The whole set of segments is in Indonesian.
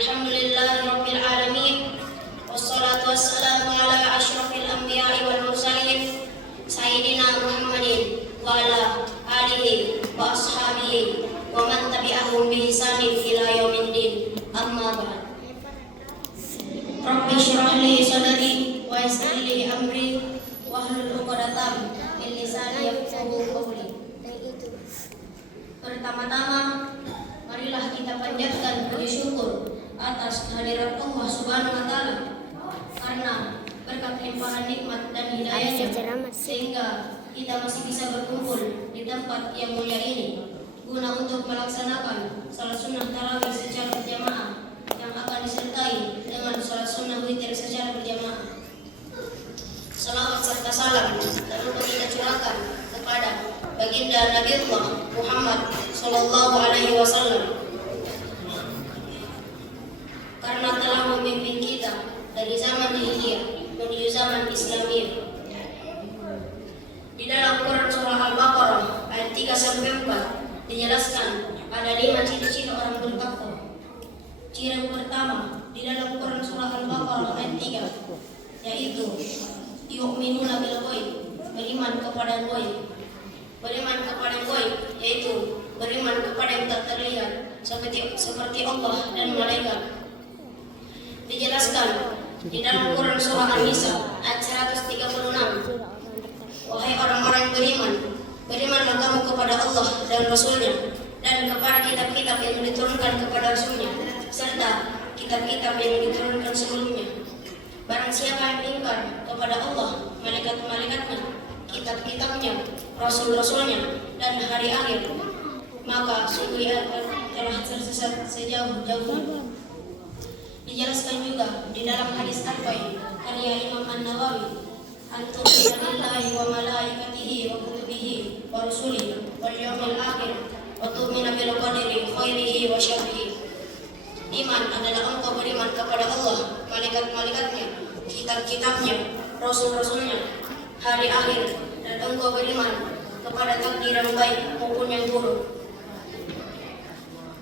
Alhamdulillahi Rabbil Alamin. Wassalatu wassalamu ala ashrafil anbiya'i wal mursalin Sayyidina Muhammadin wa ala alihi wa ashabihi wa man tabi'ahum bi ihsanin ila yaumiddin. Amma ba'd. Rabbi shrah li sadri wa yassir li amri wahlul 'uqdatam min lisani yafqahu qawli. Pertama-tama, marilah kita panjatkan puji syukur atas kehadirat Allah Subhanahu wa Ta'ala, karena berkat limpahan nikmat dan hidayahnya sehingga kita masih bisa berkumpul di tempat yang mulia ini guna untuk melaksanakan salat sunnah tarawih secara berjamaah yang akan disertai dengan salat sunnah witir secara berjamaah. Salawat serta salam lalu kita curahkan kepada baginda Nabi Allah Muhammad Sallallahu Alaihi Wasallam, karena telah memimpin kita dari zaman jahiliyah menuju zaman Islamiyah. Di dalam Quran surah Al-Baqarah ayat 3-4 dijelaskan ada 5 ciri-ciri orang bertakwa. Ciri yang pertama di dalam Quran surah Al-Baqarah ayat 3 yaitu yu'minuna bil ghaib, beriman kepada ghaib. Beriman kepada ghaib yaitu beriman kepada yang tak terlihat seperti Allah dan malaikat. Dijelaskan di dalam Quran surah An-Nisa ayat 136, wahai orang-orang yang beriman, berimanlah kamu kepada Allah dan Rasulnya dan kepada kitab-kitab yang diturunkan kepada Rasulnya serta kitab-kitab yang diturunkan sebelumnya. Barang siapa yang ingkar kepada Allah, malaikat-malaikatnya, kitab-kitabnya, rasul-rasulnya dan hari akhir, maka sungguh ia telah tersesat sejauh-jauhnya. Dijelaskan juga di dalam hadis Arba'in karya Imam An-Nawawi, antum billahi wa malaikatihi wa kutubihi wa rusulihi wal yawmil akhir wa tu'minu bil qadri khairihi wa syarrihi. Iman adalah engkau beriman kepada Allah, malaikat-malaikatnya, kitab-kitabnya, rasul-rasulnya, hari akhir, dan engkau beriman kepada takdir yang baik maupun yang buruk.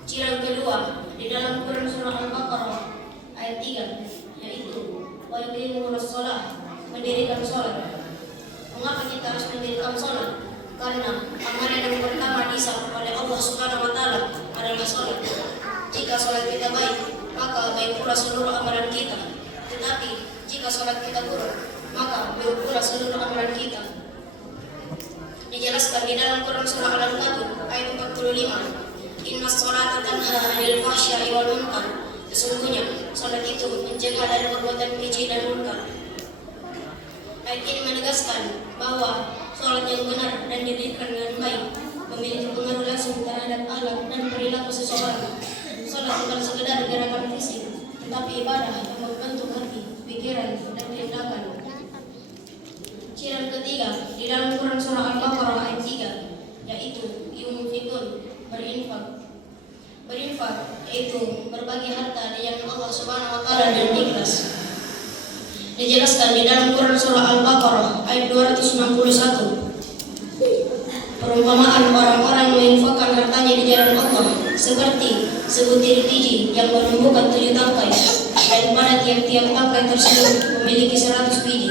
Ciri yang kedua di dalam Quran surah Al-Baqarah ayat 3 yaitu wa yuqimunas shalah, mendirikan salat. Mengapa kita harus mendirikan salat? Karena amalan yang pertama disah oleh Allah Subhanahu wa Ta'ala adalah salat. Jika salat kita baik, maka baik pula seluruh amalan kita. Tetapi jika salat kita buruk, maka buruk pula seluruh amalan kita. Dijelaskan di dalam Quran surah Al-Ankabut ayat 45, innas sholata tanha 'anil fahsya'i wal munkar. Sesungguhnya salat itu mencegah dari perbuatan keji dan munkar. Ayat ini menegaskan bahwa salat yang benar dan didirikan dengan baik memiliki pengaruh langsung terhadap akhlak dan perilaku seseorang. Salat bukan sekedar gerakan fisik, tetapi ibadah yang membentuk hati, pikiran, dan tindakan. Ciri yang ketiga di dalam Quran surah Al-Baqarah ayat 3 yaitu yunfikun, berinfak. Berinfak yaitu berbagi harta di jalan Allah Subhanahu wa Ta'ala dan ikhlas. Dijelaskan di dalam Quran surah Al-Baqarah ayat 261, perumpamaan orang-orang yang menginfakkan hartanya di jalan Allah seperti sebutir biji yang menumbuhkan 7 tangkai, dan pada tiap-tiap tangkai tersebut memiliki 100 biji.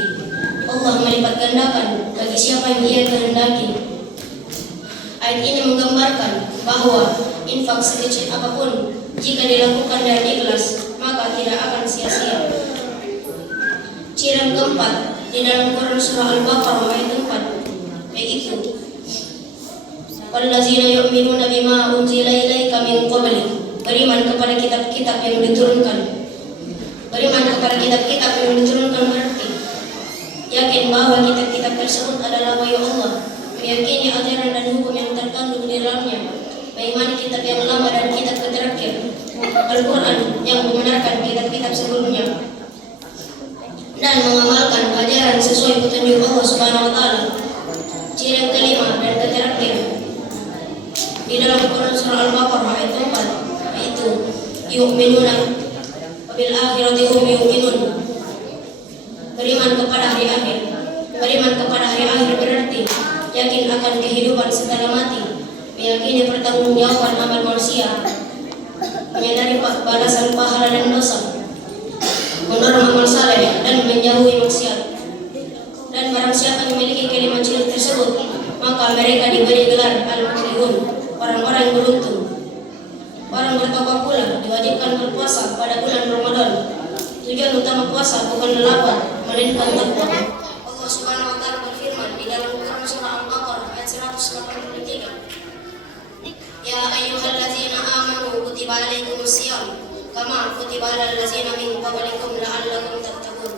Allah melipat gandakan bagi siapa yang ia kehendaki. Ayat ini menggambarkan bahwa infak sekecil apapun jika dilakukan dengan ikhlas maka tidak akan sia-sia. Ciri yang keempat di dalam Quran surah Al-Baqarah ayat 4 yaitu wallazina yu'minuna bima unzila ilaika min qablik, beriman kepada kitab-kitab yang diturunkan. Beriman kepada kitab-kitab yang diturunkan berarti yakin bahwa kitab-kitab tersebut adalah wahyu Allah, meyakini ajaran dan hukum yang terkandung di dalamnya, mengimani kitab yang lama dan kitab terakhir, Al-Quran yang membenarkan kitab-kitab sebelumnya, dan mengamalkan ajaran sesuai petunjuk Allah Subhanahu wa Ta'ala. Ciri yang kelima dan terakhir di dalam Quran surah Al-Baqarah ayat 4 yaitu yu'minuna bil akhirati hum yu'minun, beriman kepada hari akhir. Beriman kepada hari akhir berarti yakin akan kehidupan setelah mati, meyakini pertanggungjawaban amal manusia, menyadari balasan pahala dan berpuasa pada bulan Ramadan. Tujuan utama puasa bukan lapar, melainkan takwa. Allah Subhanahu wa taala berfirman di dalam Quran surah Al-Baqarah ayat 183. Ya ayyuhallazina amanu kutiba alaikumusiyam kama kutiba alal ladzina min qablikum la'allakum tattaqun.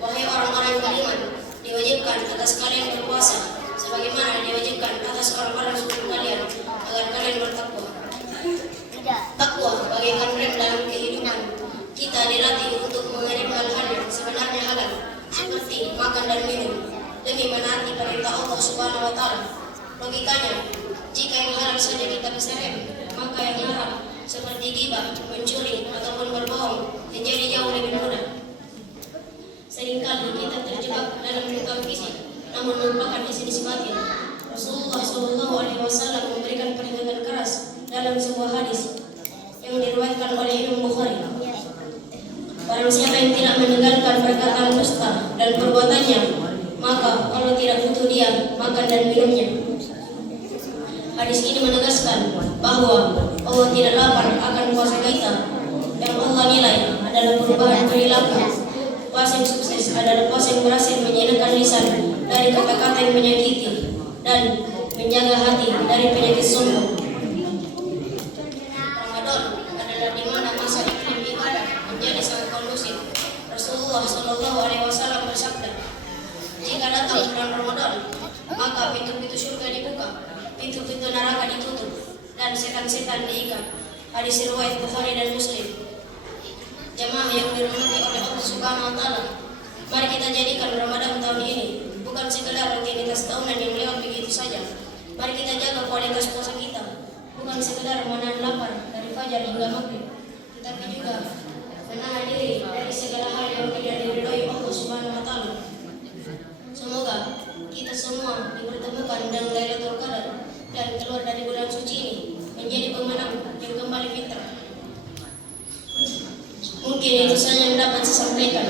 Wahai orang-orang yang beriman, diwajibkan atas kalian berpuasa sebagaimana diwajibkan atas orang-orang sebelum kalian agar kalian bertakwa. Takwa bagaikan rem dalam kehidupan. Kita dilatih untuk mengerim hal-hal yang sebenarnya halal, seperti makan dan minum, demi menaati perintah Allah Subhanahu wa taala. Logikanya, jika yang halal saja kita bisa rem, maka yang haram seperti ghibah, mencuri ataupun berbohong menjadi jauh lebih mudah. Seringkali kita terjebak dalam lingkar fisik, namun melupakan isi batin. Rasulullah SAW memberikan peringatan keras dalam sebuah hadis yang diriwayatkan oleh Imam Bukhari. Barang siapa yang tidak meninggalkan perkataan dusta dan perbuatannya, maka Allah tidak butuh dia makan dan minumnya. Hadis ini menegaskan bahwa Allah tidak lapar akan puasa kita. Yang Allah nilai adalah perubahan perilaku. Puasa yang sukses adalah puasa yang berhasil menyenangkan lisan dari kata-kata yang menyakiti dan menjaga hati dari penyakit sombong. Ramadan adalah di mana masa iklim ibadah menjadi sangat kondusif. Rasulullah SAW bersabda, jika datang bulan Ramadan, maka pintu-pintu surga dibuka, pintu-pintu neraka ditutup, dan setan-setan diikat. Hadis riwayat Bukhari dan Muslim. Jamaah yang dirahmati oleh Allah Subhanahu wa taala, mari kita jadikan Ramadan tahun ini bukan sekedar rutinitas tahunan yang lewat begitu saja. Mari kita jaga kualitas puasa kita, bukan sekedar menahan lapar dari fajar hingga maghrib, tetapi juga menahan diri dari segala hal yang tidak diridhoi Allah Subhanahu wa taala. Semoga kita semua dipertemukan dengan Lailatul Qadar dan keluar dari bulan suci ini menjadi pemenang yang kembali fitrah. Mungkin itu saja yang dapat saya sampaikan.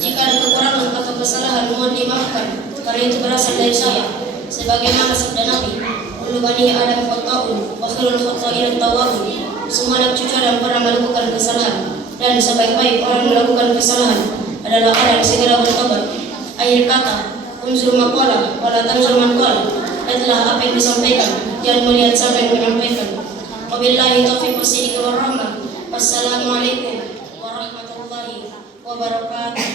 Jika ada kekurangan atau kesalahan, mohon dimaafkan, karena itu berasal dari saya. Sebagaimana sabda Nabi, kullu bani Adam khata'un wa khairul khata'in at-tawwabun. Semua anak cucu Adam pernah melakukan kesalahan, dan sebaik-baik orang melakukan kesalahan adalah orang yang segera bertobat. Akhir kata, unzur maqala wala tanzur man qala. Adalah apa yang disampaikan, jangan melihat siapa yang menyampaikan. Wabillahi taufiq wassalamu warahmah. Wassalamualaikum warahmatullahi wabarakatuh.